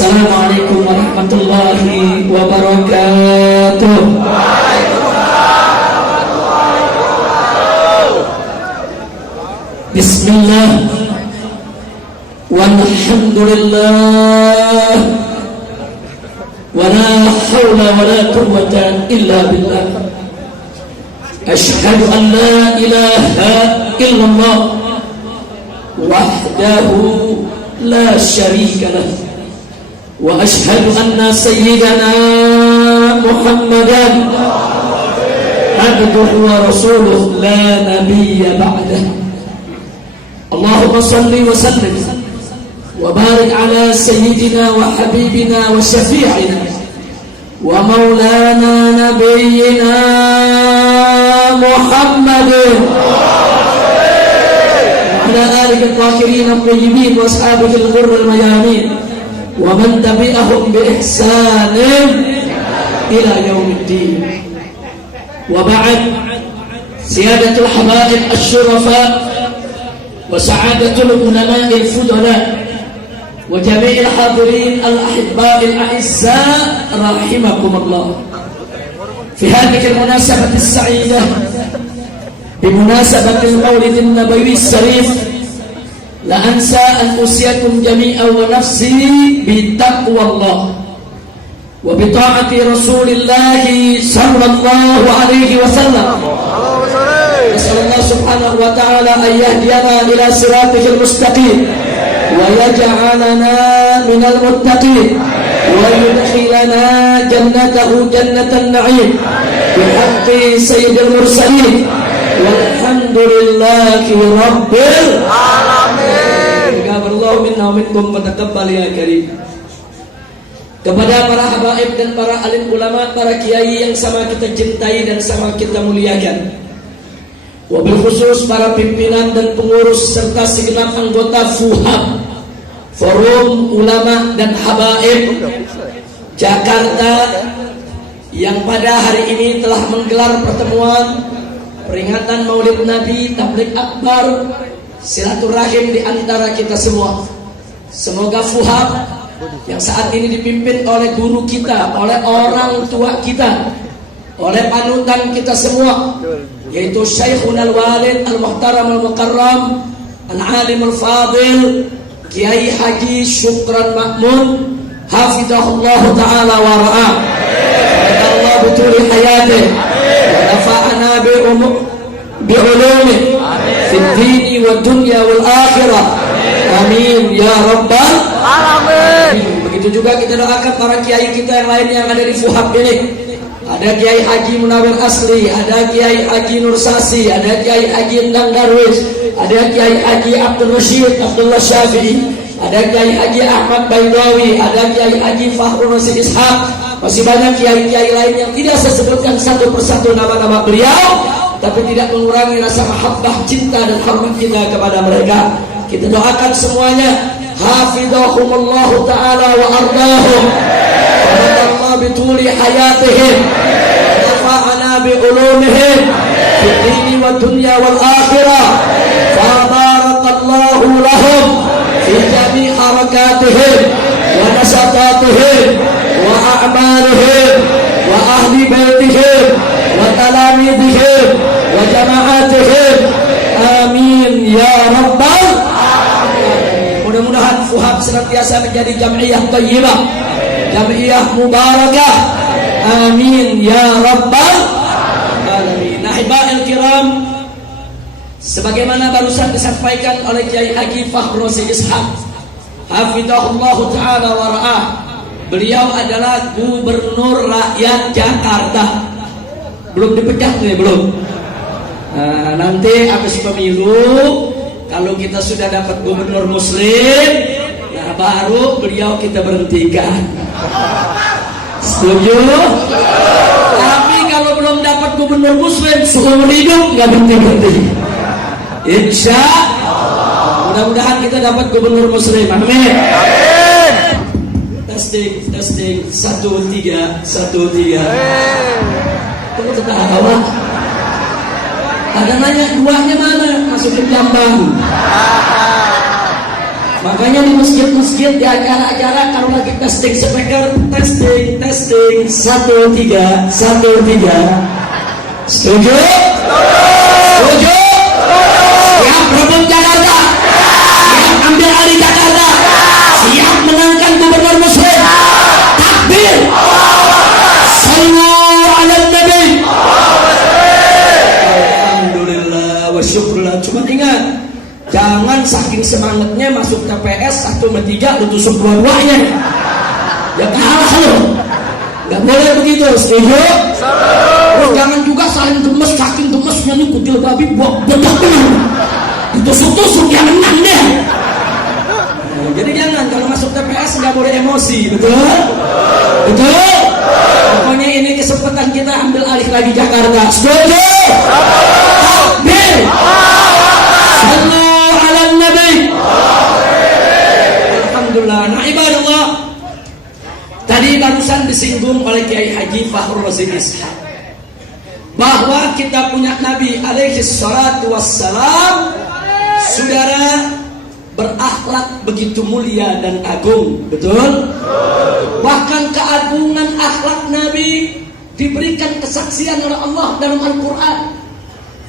Assalamualaikum warahmatullahi wabarakatuh. Bismillah walhamdulillah wa la hawla wa la quwwata illa billah. Ashhadu an la ilaha illallah wahdahu la syarika lah wa ashhadu anna sayyidana Muhammadan abduhu wa rasuluh la nabiyya ba'dah. Allahumma salli wa sallim wa barik ala sayyidina wa habibina wa syafi'ina wa maulana nabiyyina Muhammadin ala alihi al-tahirin al-tayyibin wa ashabihi al-ghurr al-mayamin wa man tabi'ahum bi ihsanin ila yaumiddin. Wa ba'd, siyadatul habaib asy-syurafa wa sa'adatul ulama'il fudala wa jami'il hadirin al-ahibba'il a'izza rahimakumullah. Fi hadhihi al-munasabati as-sa'idah بمناسبة المولد النبوي الشريف لا أنسى أن أوصيكم جميعا ونفسي بتقوى الله وبطاعة رسول الله صلى الله عليه وسلم. نسأل الله سبحانه وتعالى أن يهدينا إلى صراطه المستقيم ويجعلنا من المتقين ويدخلنا جنته جنة النعيم بحق سيد المرسلين walhamdulillahi rabbil alamin. Taqabbalallahu minna wa minkum wa taqabbal ya karim. Kepada para habaib dan para alim ulama, para kiai yang sama kita cintai dan sama kita muliakan, wabil khusus para pimpinan dan pengurus serta segenap anggota FUHAB, Forum Ulama dan Habaib Jakarta, yang pada hari ini telah menggelar pertemuan peringatan Maulid Nabi, tabligh akbar, silaturahim di antara kita semua. Semoga FUHAB yang saat ini dipimpin oleh guru kita, oleh orang tua kita, oleh panutan kita semua, yaitu Syekhul Walid Al-Muhtaram Al-Mukarram Al-Alim Al-Fadil Kiai Haji Syukran Makmun hafizahullah ta'ala wa ra'ah. Allah betul hayatih wa nafa'ana bi'ulumih fid dini wad dunya wal akhirah. Amin ya rabbal alamin. Begitu juga kita doakan para kiai kita yang lain yang ada di FUHAB ini. Ada Kiai Haji Munawir Asli, ada Kiai Haji Nur Sasi, ada Kiai Haji Endang Darwis, ada Kiai Haji Abdul Rashid Abdullah Syafi'i, ada Kiai Haji Ahmad Baidawi, ada Kiai Haji Fahrul Rasid Ishaq. Masih banyak kiai-kiai lain yang tidak saya sebutkan satu persatu nama-nama beliau, tapi tidak mengurangi rasa mahabbah, cinta dan hormat kita kepada mereka. Kita doakan semuanya, hafizahumullahu ta'ala wa ardahum, wa bituli hayatihim, nafa'ana bi ulumihim fid dini wad dunya wal akhirah. Fa barakallahu lahum fi jami' harakatihim wa nashatatihim wa a'malihim wa ahli baitihim wa talamidihim wa jama'atihim. Amin ya rabbal alamin. Mudah-mudahan FUHAB senantiasa menjadi jam'iyah thayyibah, jam'iyah mubarakah. Amin ya rabbal alamin. Nahibail kiram, sebagaimana barusan disampaikan oleh Kiai Haji Fahrul Rasid Ishaq hafizahullah ta'ala wa ra'ah, beliau adalah gubernur rakyat Jakarta. Belum dipecat nih, belum. Nah, nanti habis pemilu, kalau kita sudah dapat gubernur muslim, nah baru beliau kita berhentikan. Setuju? Tapi kalau belum dapat gubernur muslim, seumur hidup nggak berhenti-berhenti. Insya Allah. Mudah-mudahan kita dapat gubernur muslim. Amin. Testing 1 3 1 3. Tunggu ketawa. Ada nanya duanya mana? Masukin jambang. Makanya di masjid-masjid, di acara-acara kalau lagi testing speaker, testing 1 2 3. Setuju? Setuju? Siap rebut Jakarta? Siap ambil alih Jakarta? Siap menangkan gubernur muslim? Takbir! Sallu ala Nabi! Alhamdulillah wa syukurlah. Cuma ingat, jangan saking semangatnya masuk TPS 1 3 lu tusuk dua-duanya. Ya kalah lu. Gak boleh begitu, setuju? Terus jangan juga saling gemes, saking gemesnya nih kutil babi buat bedak ditusuk-tusuk yang menang deh. Jadi jangan kalau masuk TPS nggak boleh emosi, betul? Betul? Pokoknya ini kesempatan kita ambil alih lagi Jakarta. Setuju? Takbir! Sallu ala Nabi! Alhamdulillah. Nah ibadallah, tadi barusan disinggung oleh Kiai Haji Fakhrul Razi Ishaq bahwa kita punya Nabi alaihi salatu wassalam, saudara, berakhlak begitu mulia dan agung, betul? Bahkan keagungan akhlak Nabi diberikan kesaksian oleh Allah dalam Al-Quran.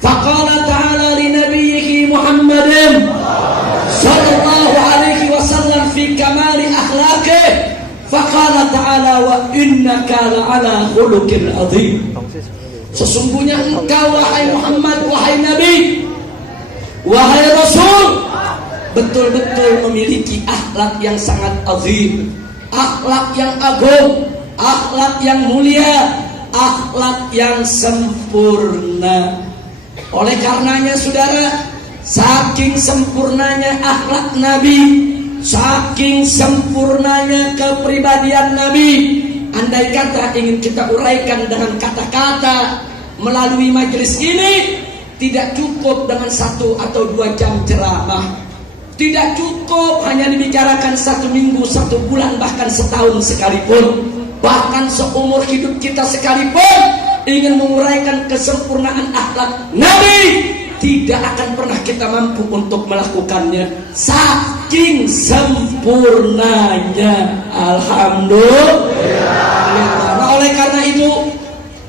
Faqala ta'ala li nabiyhi Muhammadin sallallahu alaihi wasallam fi kamali akhlaqih. Faqala ta'ala wa innaka la'ala khuluqin azim. Sesungguhnya engkau wahai Muhammad, wahai Nabi, wahai Rasul, betul-betul memiliki akhlak yang sangat azim, akhlak yang agung, akhlak yang mulia, akhlak yang sempurna. Oleh karenanya saudara, saking sempurnanya akhlak Nabi, saking sempurnanya kepribadian Nabi, andai kata ingin kita uraikan dengan kata-kata melalui majelis ini, tidak cukup dengan 1 atau 2 jam ceramah, tidak cukup hanya dibicarakan 1 minggu, 1 bulan, bahkan setahun sekalipun, bahkan seumur hidup kita sekalipun ingin menguraikan kesempurnaan akhlak Nabi, tidak akan pernah kita mampu untuk melakukannya, saking sempurnanya. Alhamdulillah. Nah, oleh karena itu,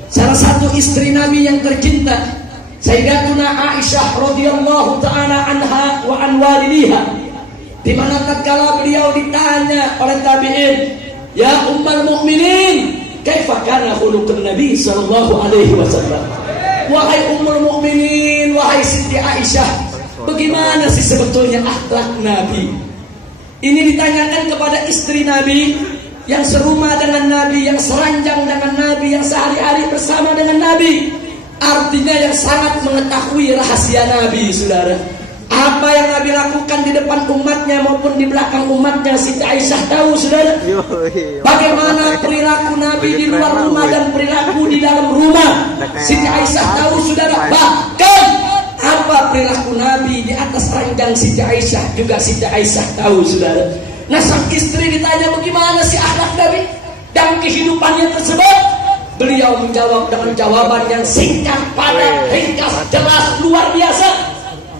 salah satu istri Nabi yang tercinta, Sayyidatuna Aisyah radhiyallahu taala anha wa an walidiha, di mana tatkala beliau ditanya oleh tabi'in, ya ummul mukminin, kaifa kana khuluqun Nabi sallallahu alaihi wasallam? Wahai ummul mukminin, wahai Siti Aisyah, bagaimana sih sebetulnya akhlak Nabi? Ini ditanyakan kepada istri Nabi yang serumah dengan Nabi, yang seranjang dengan Nabi, yang sehari-hari bersama dengan Nabi. Artinya yang sangat mengetahui rahasia Nabi, saudara. Apa yang Nabi lakukan di depan umatnya maupun di belakang umatnya, Siti Aisyah tahu, saudara. Bagaimana perilaku Nabi di luar rumah dan perilaku di dalam rumah, Siti Aisyah tahu, saudara. Bahkan apa perilaku Nabi di atas ranjang Siti Aisyah juga Siti Aisyah tahu, saudara. Nah, sang istri ditanya bagaimana sih akhlak Nabi dan kehidupannya tersebut, beliau menjawab dengan jawaban yang singkat, padat, ringkas, jelas, luar biasa.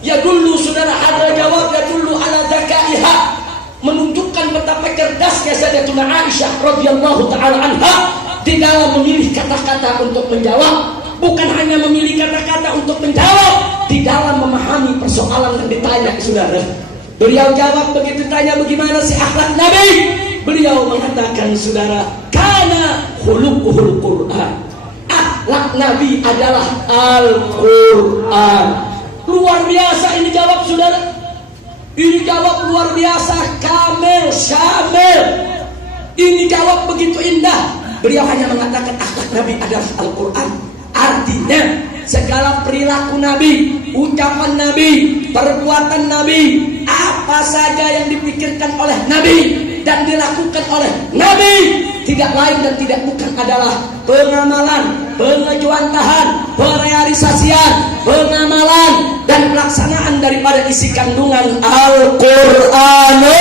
Ya dulu, saudara, ada jawab ya dulu ala zakaiha, menunjukkan betapa cerdasnya Sayyidatuna Aisyah radhiyallahu taala anha di dalam memilih kata-kata untuk menjawab. Bukan hanya memilih kata-kata untuk menjawab, di dalam memahami persoalan yang ditanya, saudara. Beliau jawab begitu tanya bagaimana sih akhlak Nabi, beliau mengatakan, saudara, kana khuluquhul Qur'an. Akhlak Nabi adalah Al-Qur'an. Luar biasa ini jawab, saudara. Ini jawab luar biasa, kamil, syamil. Ini jawab begitu indah. Beliau hanya mengatakan akhlak Nabi adalah Al-Quran. Artinya segala perilaku Nabi, ucapan Nabi, perbuatan Nabi, apa saja yang dipikirkan oleh Nabi dan dilakukan oleh Nabi, tidak lain dan tidak bukan adalah pengamalan, pengejuantahan, perealisasian, pengamalan dan pelaksanaan daripada isi kandungan Al-Qur'anul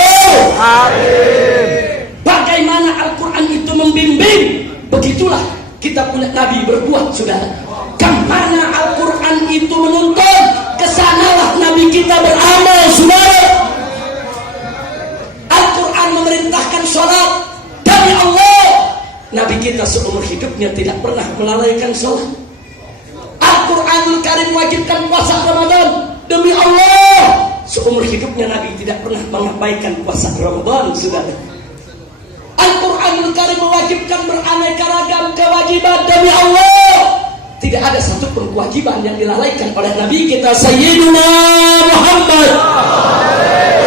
Karim. Bagaimana Al-Quran itu membimbing, begitulah kita punya Nabi berbuat, saudara. Kemana Al-Quran itu menuntun, kesanalah Nabi kita beramal, saudara. Nabi kita seumur hidupnya tidak pernah melalaikan sholat. Al-Quranul Karim wajibkan puasa Ramadan. Demi Allah, seumur hidupnya Nabi tidak pernah mengabaikan puasa Ramadan, saudara. Al-Quranul Karim mewajibkan beraneka ragam kewajiban. Demi Allah, tidak ada satupun kewajiban yang dilalaikan oleh Nabi kita Sayyidina Muhammad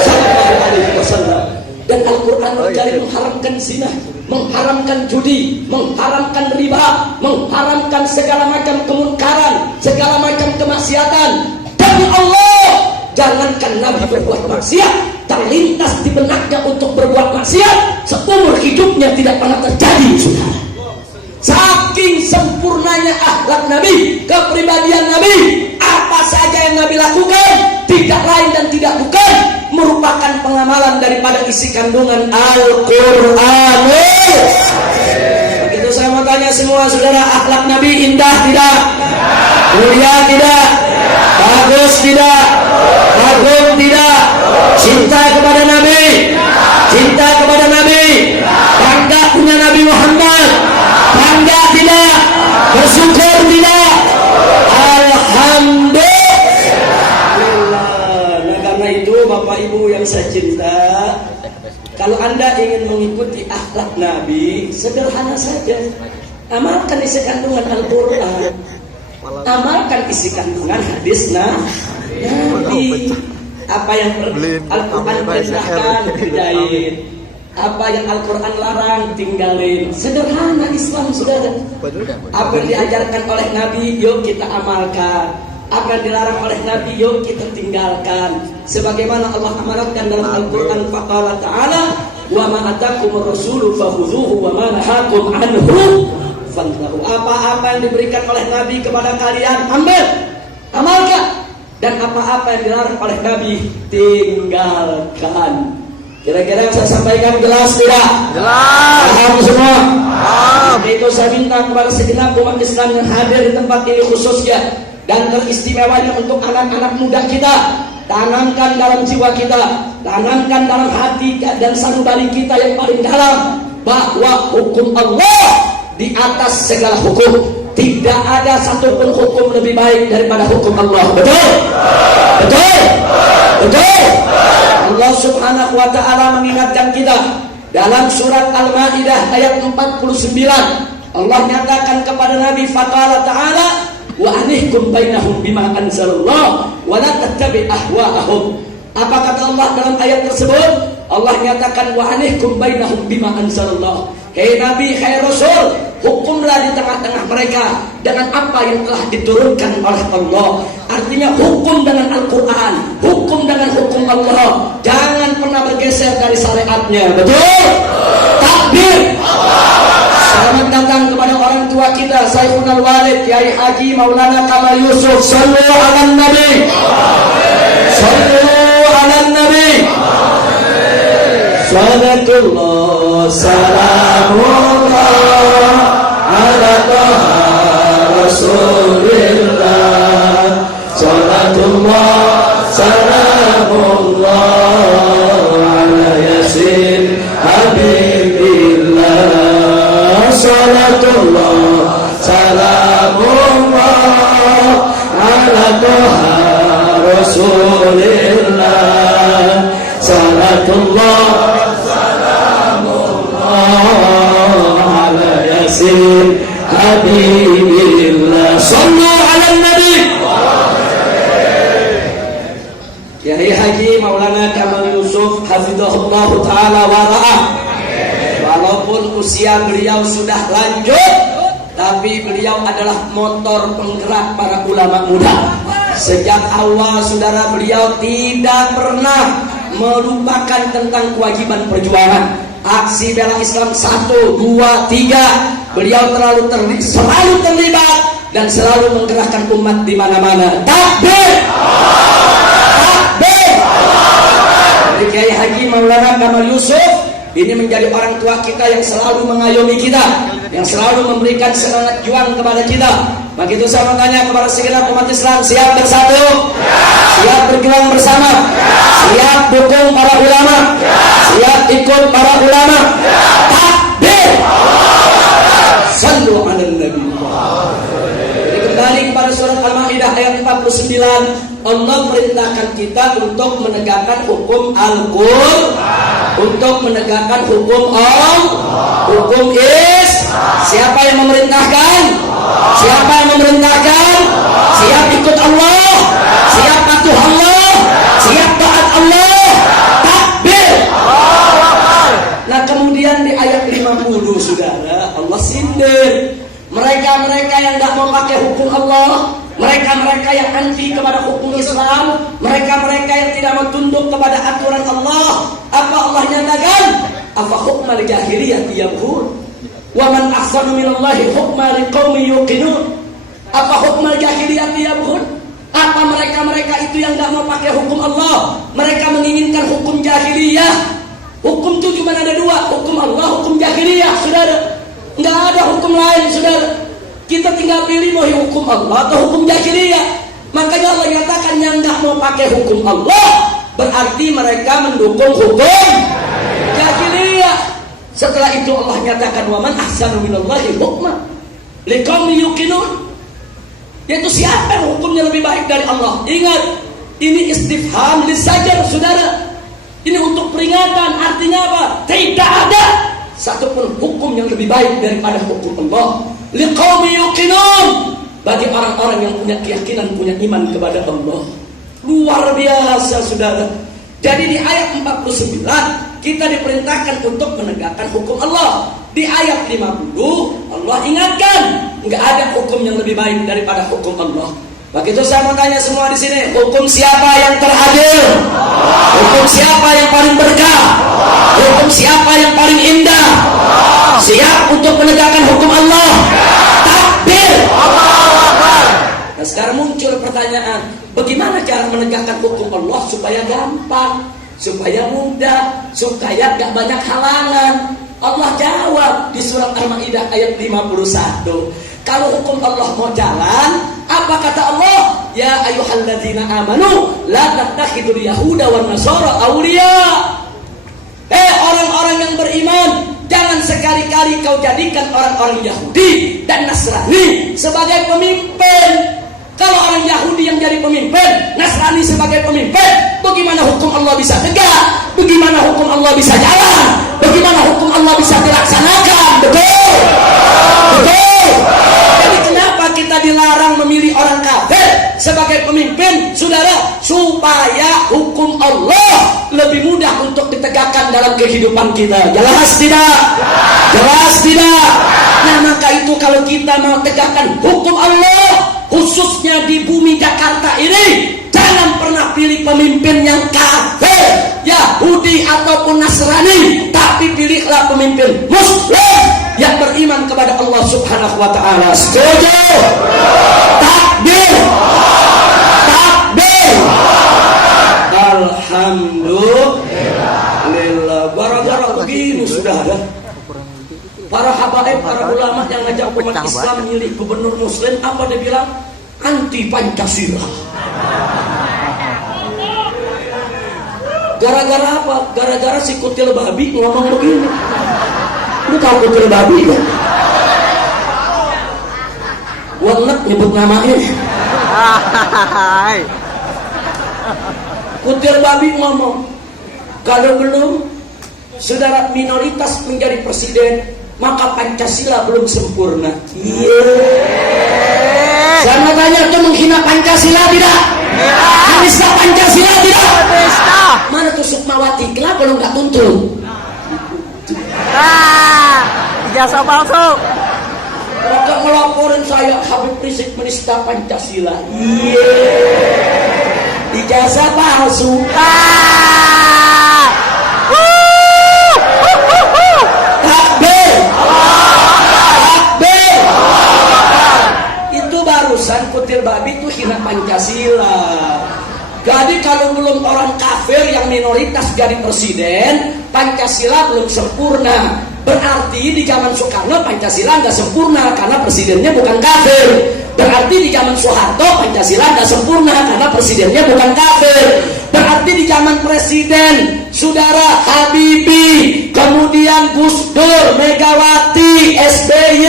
sallallahu alaihi wasallam. Dan Al-Quranul Karim mengharamkan zina, mengharamkan judi, mengharamkan riba, mengharamkan segala macam kemungkaran, segala macam kemaksiatan. Demi Allah, jangankan Nabi berbuat maksiat, terlintas di benaknya untuk berbuat maksiat, seumur hidupnya tidak pernah terjadi, saudara. Saking sempurnanya akhlak Nabi, kepribadian Nabi, apa saja yang Nabi lakukan tidak lain dan tidak bukan merupakan pengamalan daripada isi kandungan Al-Quran. Begitu saya mau tanya semua saudara, akhlak Nabi indah tidak? Mulia tidak? Bagus tidak? Agung tidak? Cinta kepada Nabi? Cinta kepada Nabi? Bangga punya Nabi Muhammad? Bangga tidak? Bersyukur tidak? Alhamdulillah. Nah, karena itu Bapak Ibu yang saya cinta, kalau Anda ingin mengikuti akhlak Nabi, sederhana saja. Amalkan isi kandungan Al-Quran, amalkan isi kandungan hadis Nabi. Apa yang Al-Quran perintahkan, kerjain. Apa yang Al-Quran larang, tinggalin. Sederhana Islam, saudara. Apa yang diajarkan oleh Nabi, yuk kita amalkan. Apa yang dilarang oleh Nabi, yuk kita tinggalkan. Sebagaimana Allah amanatkan dalam Al-Quran, faqala ta'ala, wa ma atakumur rasulu fakhudhuhu wa ma nahakum anhu fantahu. Apa-apa yang diberikan oleh Nabi kepada kalian, ambil, amalkan. Dan apa-apa yang dilarang oleh Nabi, tinggalkan. Kira-kira yang saya sampaikan jelas tidak? Jelas. Paham semua? Paham. Itu saya minta kepada segenap umat Islam yang hadir di tempat ini khususnya dan teristimewanya untuk anak-anak muda kita, tanamkan dalam jiwa kita, tanamkan dalam hati dan sanubari kita yang paling dalam bahwa hukum Allah di atas segala hukum. Tidak ada satupun hukum lebih baik daripada hukum Allah. Betul? Betul? Betul? Allah Subhanahu wa ta'ala mengingatkan kita dalam surat Al-Maidah ayat 49. Allah nyatakan kepada Nabi, faqala ta'ala wa anihkum bainahum bima anzalallah wa la tattabi' ahwa'ahum. Apa kata Allah dalam ayat tersebut? Allah nyatakan wa anihkum bainahum bima anzalallah. Hei Nabi, hei Rasul, hukumlah di tengah-tengah mereka dengan apa yang telah diturunkan oleh Allah. Artinya hukum dengan Al-Quran, hukum dengan hukum Allah. Jangan pernah bergeser dari syariatnya. Betul? Takbir. Selamat datang kepada orang tua kita, Sayyidul Walid Kiai Haji Maulana Kamal Yusuf. Sallu ala Nabi. Sallu ala Nabi. Salatullah salamullah ala taha rasulillah. Salatullah salamullah ala yasin habibillah. Salatullah salamullah ala taha rasulillah. Salatullah habibillah. Sallu ala Nabi. Kiai Haji Maulana Kamal Yusuf hafizahullah ta'ala wa ra'ah. Walaupun usia beliau sudah lanjut, tapi beliau adalah motor penggerak para ulama muda. Sejak awal saudara, beliau tidak pernah melupakan tentang kewajiban perjuangan. Aksi bela Islam 1, 2, 3, beliau selalu terlibat dan selalu menggerakkan umat di mana-mana. Takbir! Takbir! Kiai Haji Maulana Kamal Yusuf ini menjadi orang tua kita yang selalu mengayomi kita, yang selalu memberikan semangat juang kepada kita. Begitu saya bertanya kepada segenap umat Islam, siap bersatu? Siap berjuang bersama? Siap dukung para ulama? Siap ikut para ulama? Takbir! Allah merintahkan kita untuk menegakkan hukum Al-Qur'an, untuk menegakkan hukum hukum Siapa yang memerintahkan? Siapa yang memerintahkan? Siap ikut Allah, siap patuh Allah, siap taat Allah. Takbir. Nah, kemudian di ayat 50 saudara, Allah sindir mereka-mereka yang tidak mau pakai hukum Allah, mereka-mereka yang anti kepada hukum Islam, mereka-mereka yang tidak mau tunduk kepada aturan Allah. Apa Allah nyatakan? Afa hukmal jahiliyah yabghun wa man ahsanu minallahi hukman liqaumin yuqinun. Apa hukmal jahiliyah yabghun? Apa mereka-mereka itu yang tidak mau pakai hukum Allah, mereka menginginkan hukum jahiliyah. Hukum itu cuma ada dua, hukum Allah, hukum jahiliyah, saudara. Nggak ada hukum lain, saudara. Kita tinggal pilih mau hukum Allah atau hukum jahiliyah. Makanya Allah nyatakan yang nggak mau pakai hukum Allah berarti mereka mendukung hukum jahiliyah. Setelah itu Allah nyatakan wa man ahsanu minallahi hukman liqaumin yuqinun. Yaitu siapa yang hukumnya lebih baik dari Allah. Ingat, ini istifham lisajar, saudara. Ini untuk peringatan. Artinya apa? Tidak ada satupun hukum yang lebih baik daripada hukum Allah. Liqaumin yuqinun, bagi orang-orang yang punya keyakinan, punya iman kepada Allah. Luar biasa, saudara. Jadi di ayat 49 kita diperintahkan untuk menegakkan hukum Allah. Di ayat 50 Allah ingatkan, nggak ada hukum yang lebih baik daripada hukum Allah. Begitu saya mau tanya semua di sini, hukum siapa yang teradil? Hukum siapa yang paling berkah? Hukum siapa yang paling indah? Siap untuk menegakkan hukum Allah? Takbir. Nah, sekarang muncul pertanyaan, bagaimana cara menegakkan hukum Allah supaya gampang, supaya mudah, supaya gak banyak halangan? Allah jawab di surat Al-Maidah ayat 51. Kalau hukum Allah mau jalan, apa kata Allah? Ya ayyuhalladzina amanu la tattakhidul yahuda wan nasara awliya. Orang-orang yang beriman, jangan sekali-kali kau jadikan orang-orang Yahudi dan Nasrani sebagai pemimpin. Kalau orang Yahudi yang jadi pemimpin, Nasrani sebagai pemimpin, bagaimana hukum Allah bisa tegak? Bagaimana hukum Allah bisa jalan? Bagaimana hukum Allah bisa dilaksanakan? Betul? Betul? Jadi kenapa kita dilarang memilih orang kafir sebagai pemimpin, saudara? Supaya hukum Allah lebih mudah untuk ditegakkan dalam kehidupan kita. Jelas tidak? Jelas tidak? Nah, maka itu kalau kita mau tegakkan hukum Allah, khususnya di bumi Jakarta ini, jangan pernah pilih pemimpin yang kafir, Yahudi ataupun Nasrani, tapi pilihlah pemimpin Muslim yang beriman kepada Allah Subhanahu wa Ta'ala. Setuju? Takbir! Takbir! Alhamdulillah. Gara-gara begini sudah ada para habaib, para ulama yang ngajak umat Islam milih gubernur Muslim, apa dia bilang? Anti Pancasila. Gara-gara apa? Gara-gara si kutil babi ngomong begini. Lu tahu kutil babi kan? Wenek nyebut namanya. Kutil babi ngomong, kalau belum saudara minoritas menjadi presiden, maka Pancasila belum sempurna. Saya mau tanya, itu menghina Pancasila tidak? Menista Pancasila tidak? Mana tuh Sukmawati? Kenapa lu nggak tuntun? Ijazah palsu. Maka melaporin saya Habib Rizik menista Pancasila. Ijazah palsu. Barusan kutil babi itu hina Pancasila. Jadi kalau belum orang kafir yang minoritas jadi presiden, Pancasila belum sempurna. Berarti di zaman Soekarno Pancasila nggak sempurna karena presidennya bukan kafir. Berarti di zaman Soeharto Pancasila nggak sempurna karena presidennya bukan kafir. Berarti di zaman presiden saudara Habibie, kemudian Gus Dur, Megawati, SBY,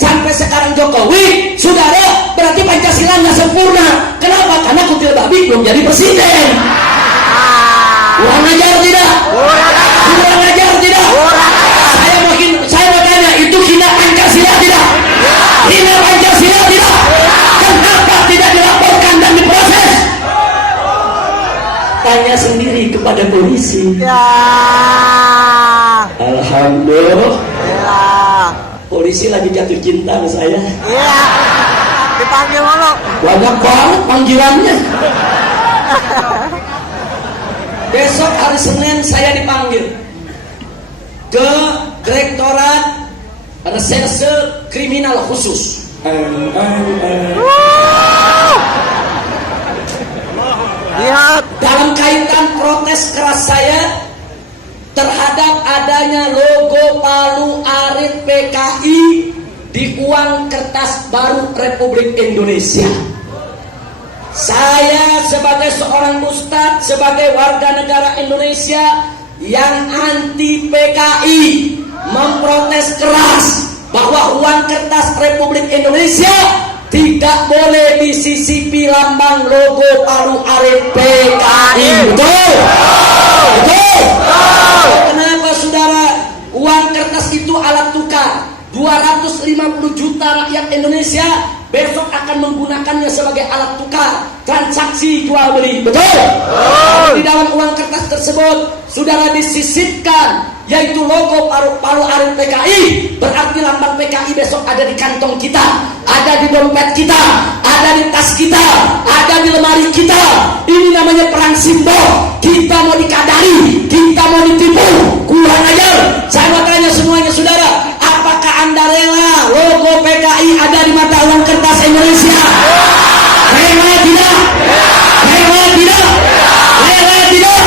sampai sekarang Jokowi, saudara berarti Pancasila nggak sempurna. Kenapa? Karena kutil babi belum jadi presiden. Kurang ajar tidak? Kurang ajar tidak? Saya mau tanya, itu hina Pancasila tidak? Hina Pancasila tidak? Kenapa tidak dilaporkan dan diproses? Tanya sendiri kepada polisi. Ya. Alhamdulillah. Ya. Polisi lagi jatuh cinta sama saya. Iya. Dipanggil mulu. Banyak banget panggilannya. Besok hari Senin saya dipanggil ke Direktorat Reserse Kriminal Khusus. Lihat. Dalam kaitan protes keras saya terhadap adanya logo Palu Arit PKI di uang kertas baru Republik Indonesia. Saya sebagai seorang ustadz, sebagai warga negara Indonesia yang anti PKI memprotes keras bahwa uang kertas Republik Indonesia tidak boleh disisipi lambang logo Palu Arit PKI. Betul? Betul? Kenapa saudara? Uang kertas itu alat tukar. 250 juta rakyat Indonesia besok akan menggunakannya sebagai alat tukar transaksi jual beli. Betul? Di dalam uang kertas tersebut saudara disisipkan yaitu logo Palu Arit PKI, berarti lambang PKI besok ada di kantong kita, ada di dompet kita, ada di tas kita, ada di lemari kita. Ini namanya perang simbol. Kita mau dikadari, kita mau ditipu, kurang ajar. Saya mau tanya semuanya saudara, apakah Anda rela logo PKI ada di mata uang kertas Indonesia? Rela tidak? Rela tidak? Rela tidak?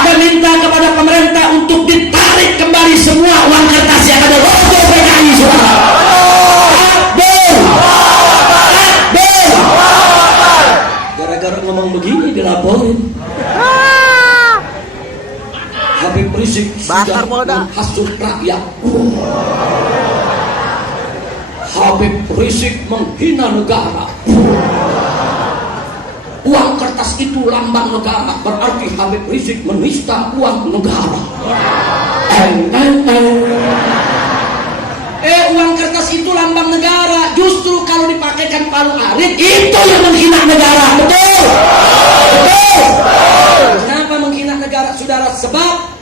Kita minta kepada pemerintah untuk ditarik kembali semua uang kertas yang ada logo PKI, saudara. Akbar! Akbar! Gara-gara ngomong begini dilaporin. Habib Rizik sudah menghasut rakyat. Habib Rizik menghina negara. Uang kertas itu lambang negara, berarti Habib Rizik menista uang negara. Uang kertas itu lambang negara. Justru kalau dipakaikan Palu Arit itu yang menghina negara. Betul? Betul? Kenapa menghina negara, saudara? Sebab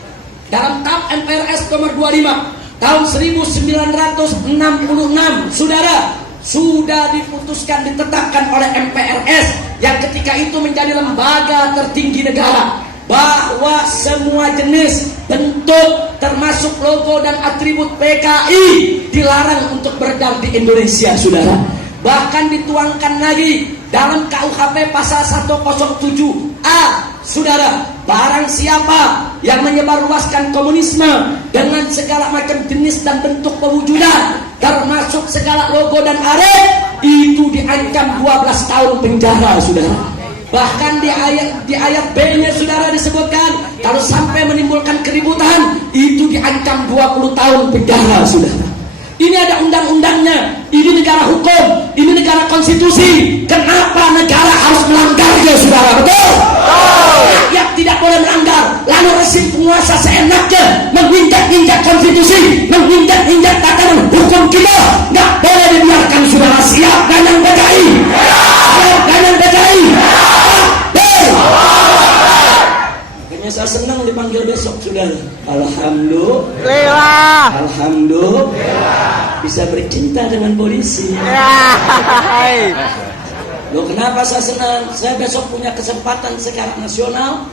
dalam TAP MPRS nomor 25 tahun 1966, saudara, sudah diputuskan, ditetapkan oleh MPRS yang ketika itu menjadi lembaga tertinggi negara, bahwa semua jenis, bentuk, termasuk logo dan atribut PKI dilarang untuk beredar di Indonesia, saudara. Bahkan dituangkan lagi dalam KUHP pasal 107A, saudara, barang siapa yang menyebarluaskan komunisme dengan segala macam jenis dan bentuk pewujudan, termasuk segala logo dan arit, itu diancam 12 tahun penjara, saudara. Bahkan di ayat B-nya, saudara, disebutkan kalau sampai menimbulkan keributan itu diancam 20 tahun penjara, saudara. Ini ada undang-undangnya. Ini negara hukum, ini negara konstitusi. Kenapa negara harus melanggarnya, saudara? Betul? Rakyat tidak boleh melanggar. Lalu rezim penguasa seenaknya menginjak-injak konstitusi, menginjak-injak tatanan hukum kita. Nggak boleh dibiarkan, saudara. Siap dengan PKI? Siap dengan PKI? Makanya saya senang dipanggil besok, saudara. Alhamdulillah. Alhamdulillah. Bisa bercinta dengan polisi. Loh, kenapa saya senang? Saya besok punya kesempatan secara nasional,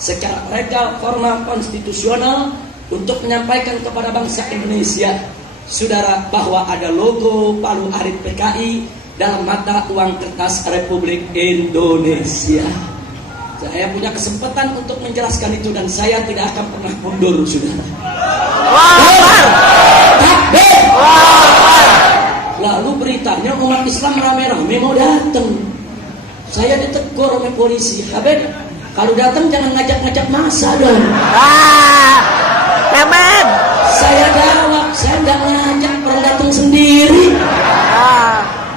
secara legal, formal, konstitusional untuk menyampaikan kepada bangsa Indonesia, saudara, bahwa ada logo Palu Arit PKI dalam mata uang kertas Republik Indonesia. Saya punya kesempatan untuk menjelaskan itu dan saya tidak akan pernah mundur, saudara. Takbir! Lalu beritanya umat Islam rame-rame mau datang. Saya ditegur oleh polisi. Habib, kalau datang jangan ngajak-ngajak masa dong. Temen. Saya jawab, saya nggak ngajak, orang datang sendiri.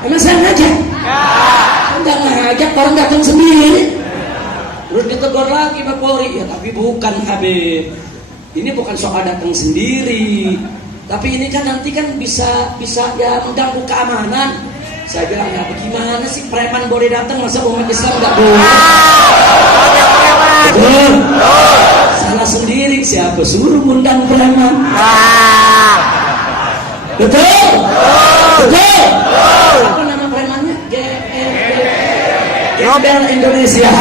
Emang saya ngajak? Enggak ngajak, orang datang sendiri. Terus ditegur lagi Pak Polri, ya tapi bukan Habib. Ini bukan soal datang sendiri, tapi ini kan nanti kan bisa ya mengganggu keamanan. Saya bilang ya bagaimana sih preman boleh datang, masa umat Islam nggak boleh? Betul. Salah sendiri, siapa suruh undang preman? Betul. Betul. Apa nama premannya? Gembel Indonesia.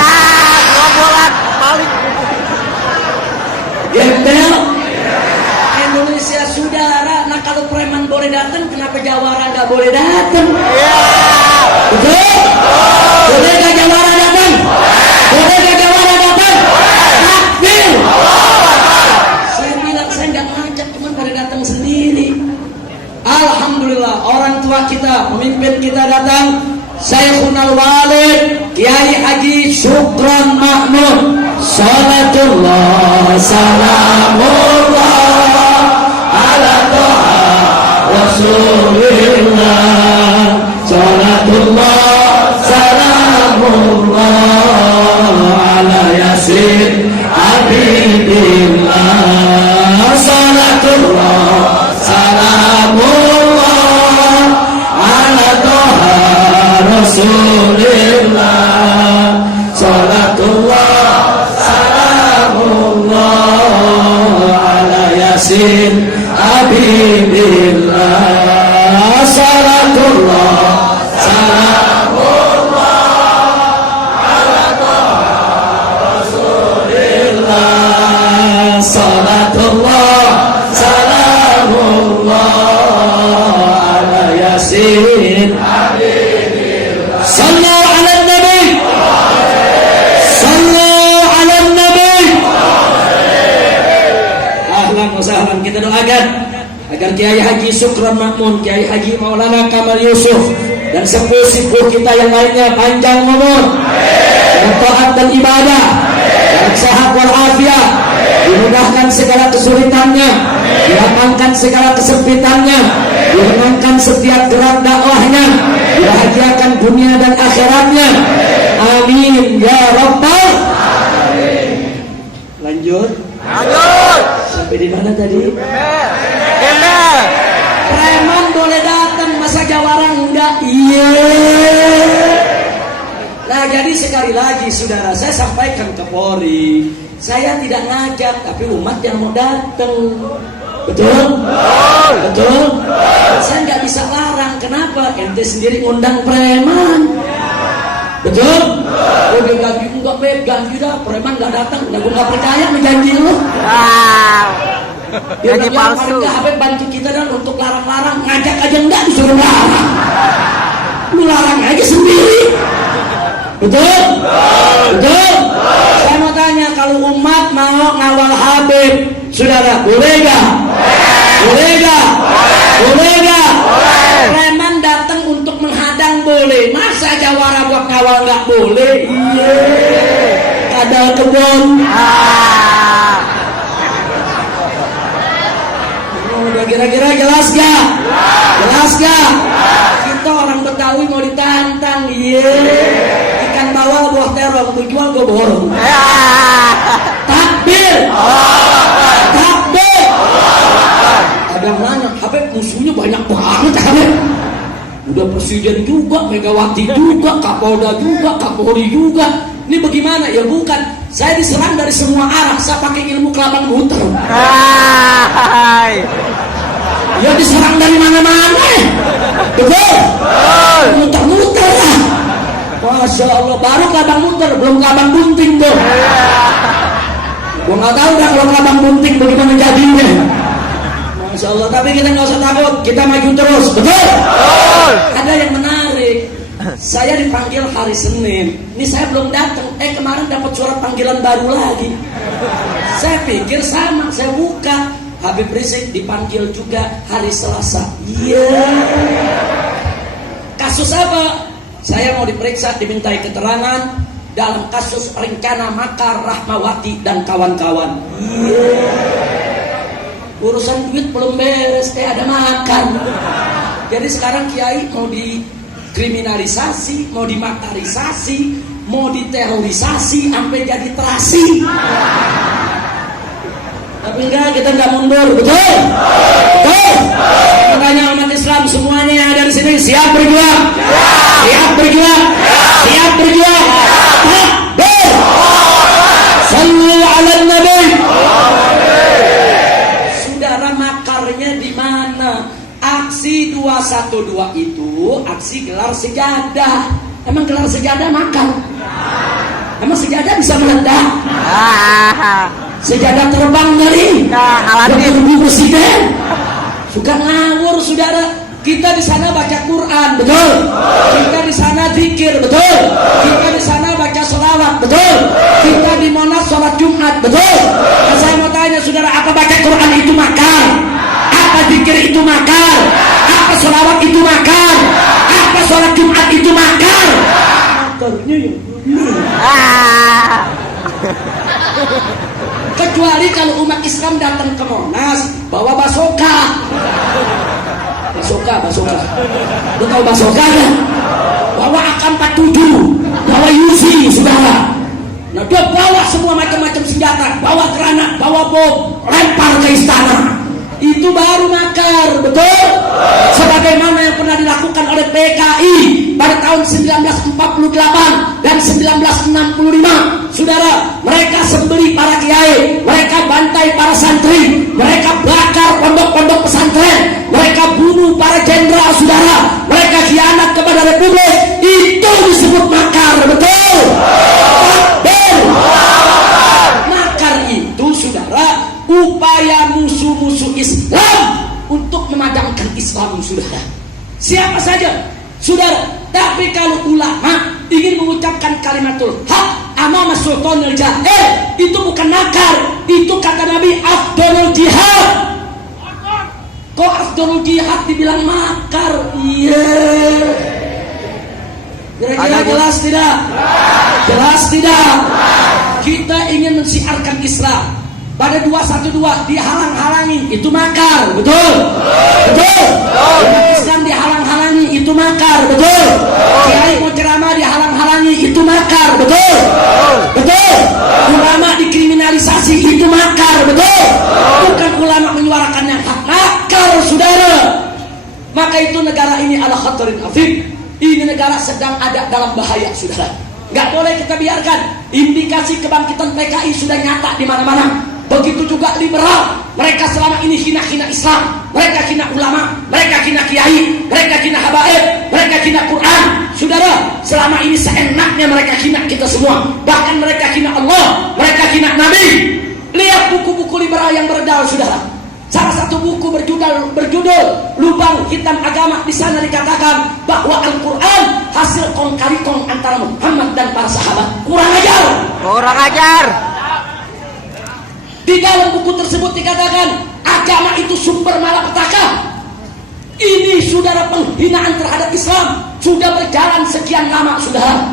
Gembel Indonesia saudara. Nah kalau preman boleh datang, kenapa Jawara nggak boleh datang? Betul? Boleh nggak Jawara datang? Boleh nggak Jawara datang? Takbir! Saya bilang saya nggak ngajak, cuma pada datang sendiri. Alhamdulillah orang tua kita, pemimpin kita datang. Syekhunal Walid Kiai Haji Syukran Mahmud, salatullah salamullah ala toha rasulillah, salatullah salamullah ala yasin habibillah, salatullah salamullah ala toha rasulillah, salatullah salamullah ala yasin habibillah, salatullah salamullah ala rasulillah, salatullah salamullah ala yasin. Sallu ala Nabi, sallu ala Nabi. Ahlan wa sahlan, kita doakan agar Kiai Haji Syukran Mahmud, Kiai Haji Maulana Kamal Yusuf dan sepuh-sepuh kita yang lainnya panjang umur, dan taat dan ibadah, dan sehat walafiat, dimudahkan segala kesulitannya, dilapangkan segala kesempitannya, dimenangkan setiap gerak dakwahnya, bahagiakan dunia dan akhiratnya. Amin ya Rabbal alamin. Lanjut. Sampai di mana tadi? Preman boleh datang, masa Jawara enggak? Iya. Nah jadi sekali lagi saudara, saya sampaikan ke Polri, saya tidak ngajak, tapi umat yang mau datang. Betul? Betul? Saya nggak bisa larang. Kenapa? Ente sendiri ngundang preman. Betul? Oh dia ganti enggak, beb, ganti dah. Preman nggak datang, gue nggak percaya nih janji lu. Dia Janji palsu. Paling Habib bantu kita dan untuk larang-larang, ngajak aja enggak disuruh larang. Lu larang aja sendiri. Betul? Betul? Saya mau tanya, kalau umat mau ngawal Habib, saudara, boleh gak? Boleh gak? Boleh gak? Preman datang untuk menghadang boleh, masa Jawara buat ngawal gak boleh? Iya. Kadal kebun. Udah kira-kira jelas gak? Jelas gak? Kita orang Betawi mau ditantang. Iya. Ikan bawal buah terong, gue jual gue borong. Takbir. Takbir. Ada yang nanya, Habib musuhnya banyak banget Habib. Udah presiden juga, Megawati juga, Kapolda juga, Kapolri juga. Ini bagaimana? Ya bukan, saya diserang dari semua arah. Saya pakai ilmu kelabang muter. Ya diserang dari mana-mana. Betul? Muter-muter lah. Masya Allah, baru kelabang muter, belum kelabang bunting tuh. Gua nggak tahu dah kalau kelabang bunting bagaimana jadinya. Masya Allah, tapi kita nggak usah takut, kita maju terus. Betul? Ada yang menarik. Saya dipanggil hari Senin. Ini saya belum datang. Kemarin dapat surat panggilan baru lagi. Saya pikir sama, saya buka. Habib Rizik dipanggil juga hari Selasa. Iya. Kasus apa? Saya mau diperiksa, dimintai keterangan dalam kasus rencana makar Rahmawati dan kawan-kawan. Iya. Urusan duit belum beres, ada makan. Jadi sekarang Kiai mau dikriminalisasi, mau dimatarisasi, mau diterorisasi, sampai jadi terasi. Tapi enggak, kita enggak mundur, betul? Betul? Makanya umat Islam semuanya yang ada di sini siap berjuang, siap berjuang, siap berjuang. Takbir! Sallu ala Nabi. Saudara, makarnya di mana? Aksi 212 itu aksi gelar sejadah. Emang gelar sejadah makar? Emang sejadah bisa meledak? Sejadah terbang dari ibu presiden. Suka ngawur, saudara. Kita di sana baca Quran, betul? Kita di sana zikir, betul? Kita di sana baca selawat, betul? Kita di Monas sholat Jumat, betul? Nah, saya mau tanya, saudara, apa baca Quran itu makar? Apa zikir itu makar? Apa selawat itu makar? Apa sholat Jumat itu makar? Makarnya yang kecuali kalau umat Islam datang ke Monas bawa basoka. Basoka. Lu tahu basoka kan? Bawa AK-47, bawa Uzi, saudara. Nah, dia bawa semua macam-macam senjata, bawa granat, bawa bom, lempar ke istana. Itu baru makar, betul? Sebagaimana yang pernah dilakukan oleh PKI pada tahun 1948 dan 1965. Saudara, mereka sembelih para kiai, mereka bantai para santri, mereka bakar pondok-pondok pesantren, mereka bunuh para jenderal, saudara, mereka khianat kepada Republik. Itu disebut makar, betul? Makar itu, saudara, upaya musuh-musuh Islam untuk memadamkan Islam, saudara. Siapa saja, saudara. Tapi kalau ulama ingin mengucapkan kalimatul haq amama sultanul jahil, itu bukan makar. Itu kata Nabi afdalul jihad. Kok afdalul jihad dibilang makar? Iya. Kira-kira jelas tidak? Jelas tidak? Kita ingin mensiarkan Islam. Pada 212 dihalang-halangi, itu makar, betul? Betul? Umat Islam dihalang-halangi, itu makar, betul? Kiai mau ceramah dihalang-halangi, itu makar, betul? Betul? Ulama dikriminalisasi, itu makar, betul? Bukan ulama menyuarakan yang hak, makar, saudara. Maka itu negara ini adalah khatarin afif. Ini negara sedang ada dalam bahaya, saudara. Gak boleh kita biarkan. Indikasi kebangkitan PKI sudah nyata di mana-mana. Begitu juga liberal, mereka selama ini hina-hina Islam, mereka hina ulama, mereka hina kiai, mereka hina habaib, mereka hina Quran. Saudara, selama ini seenaknya mereka hina kita semua. Bahkan mereka hina Allah, mereka hina Nabi. Lihat buku-buku liberal yang beredar, saudara. Salah satu buku berjudul Lubang Hitam Agama. Di sana dikatakan bahwa Al-Quran hasil kong kali kong antara Muhammad dan para sahabat. Kurang ajar. Kurang ajar. Di dalam buku tersebut dikatakan agama itu sumber malapetaka. Ini, saudara, penghinaan terhadap Islam sudah berjalan sekian lama, saudara.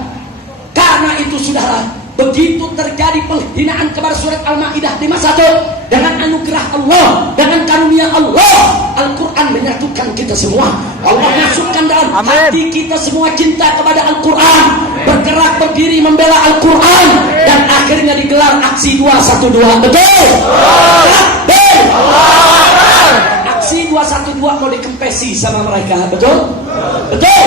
Karena itu, saudara, begitu terjadi penghinaan kepada surat Al-Maidah 51, dengan anugerah Allah, dengan karunia Allah, Al-Quran menyatukan kita semua. Allah masukkan dalam hati kita semua cinta kepada Al-Quran, bergerak berdiri membela Al-Quran, dan akhirnya digelar aksi 212. Betul? Aksi 212 mau dikempesi sama mereka, betul? Betul?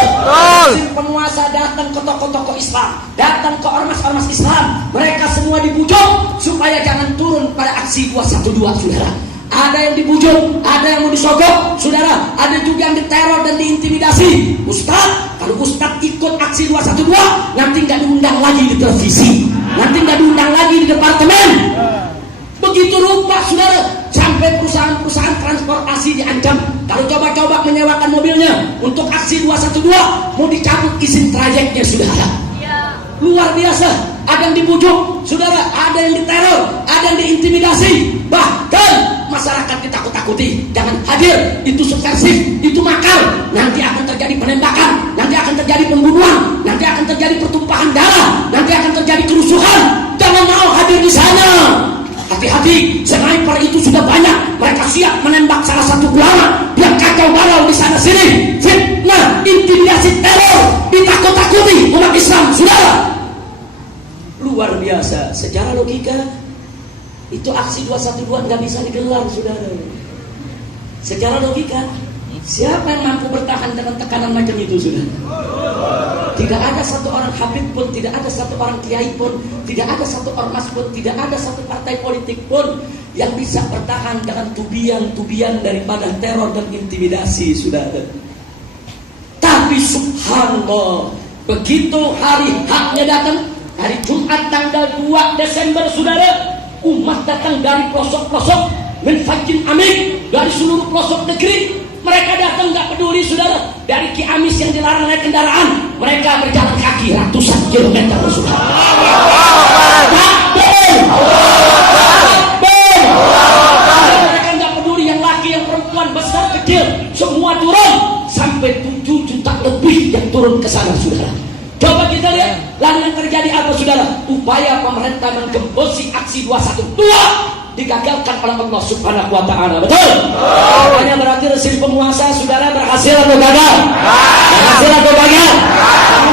Penguasa datang ke tokoh-tokoh Islam, datang ke ormas-ormas Islam, mereka semua dibujuk supaya jangan turun pada aksi 212, saudara. Ada yang dibujuk, ada yang mau disogok, saudara. Ada juga yang diteror dan diintimidasi. Ustaz, kalau Ustaz ikut aksi 212, nanti nggak diundang lagi di televisi, nanti nggak diundang lagi di departemen. Begitu rupa, saudara. Sampai perusahaan-perusahaan transportasi diancam. Kalau coba-coba menyewakan mobilnya untuk aksi 212, mau dicabut izin trayeknya, saudara. Luar biasa. Ada yang dibujuk, saudara. Ada yang diteror, ada yang diintimidasi. Bahkan masyarakat ditakut-takuti. Jangan hadir, itu subversif, itu makar. Nanti akan terjadi penembakan, nanti akan terjadi pembunuhan, nanti akan terjadi pertumpahan darah, nanti akan terjadi kerusuhan. Jangan mau hadir di sana. Hati-hati, sniper itu sudah banyak. Mereka siap menembak salah satu ulama biar kacau balau di sana sini. Fitnah intimidasi, teror, ditakut-takuti umat Islam, saudara. Luar biasa. Secara logika itu aksi 212 nggak bisa digelar, saudara. Secara logika, siapa yang mampu bertahan dengan tekanan macam itu, saudara? Tidak ada satu orang habib pun, tidak ada satu orang kiai pun, tidak ada satu ormas pun, tidak ada satu partai politik pun yang bisa bertahan dengan tubian-tubian daripada teror dan intimidasi, saudara. Tapi subhanallah, begitu hari haknya datang, hari Jumat tanggal 2 Desember, saudara, umat datang dari pelosok-pelosok, menfajin amik, dari seluruh pelosok negeri. Mereka datang gak peduli, saudara. Dari Ciamis yang dilarang naik kendaraan, mereka berjalan kaki ratusan kilometer, saudara. Takbir! Takbir! Mereka gak peduli yang laki, yang perempuan, besar, kecil, semua turun. Sampai 7 juta lebih yang turun ke sana, saudara. Coba kita lihat, lalu yang terjadi apa, saudara? Upaya pemerintah menggembosi aksi 212 digagalkan oleh Allah Subhanahu wa ta'ala. Betul? Makanya berarti rezim penguasa, saudara, berhasil atau gagal? Berhasil atau gagal?